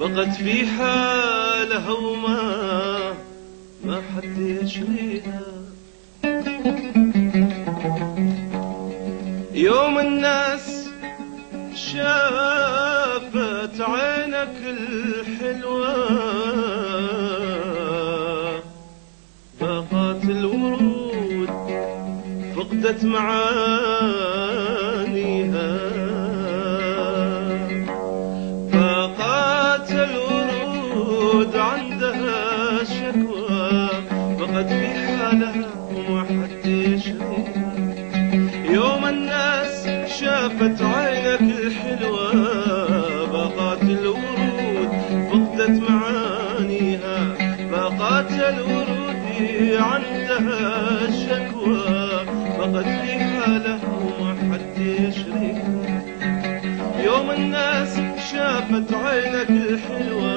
بقت في حالها ما حد يشريها. يوم الناس شافت عينك الحلوة باقات الورود فقدت معانيها. باقات الورود عندها شكوى بقت في حالها وما حد يشريها. يوم الناس شافت عينك الحلوة باقات الورود فقدت معانيها. باقات الورود عندها شكوى بقت في حالها وما حد يشريها. يوم الناس شافت عينك الحلوة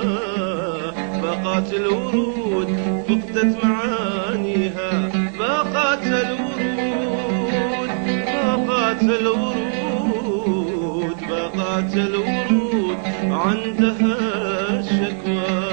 باقات الورود فقدت معانيها. باقات الورود باقات الورود باقات الورود عندها شكوى.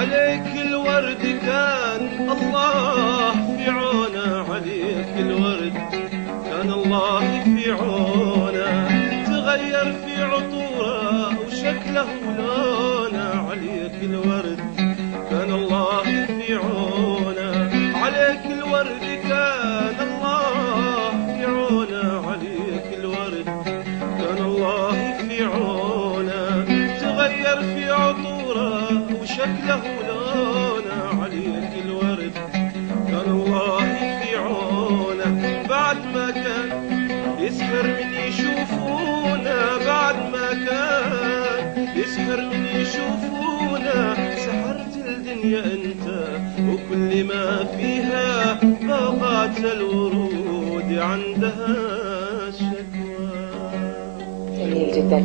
عليك الورد كان الله في عونه. عليك الورد كان الله في عونه. تغير في عطوره وشكله ولونه. عليك الورد كان الله في عونه. عليك الورد كان الله في عونه. عليك الورد كان الله في عونه. تغير في عطوره وشكله ولونه. عليك الورد كان الله في عونه. بعد ما كان يسحر من يشوفونه. بعد ما كان يسحر من يشوفونه. سحرت الدنيا انت وكل ما فيها. باقات الورود عندها شكوى. جميل جدا.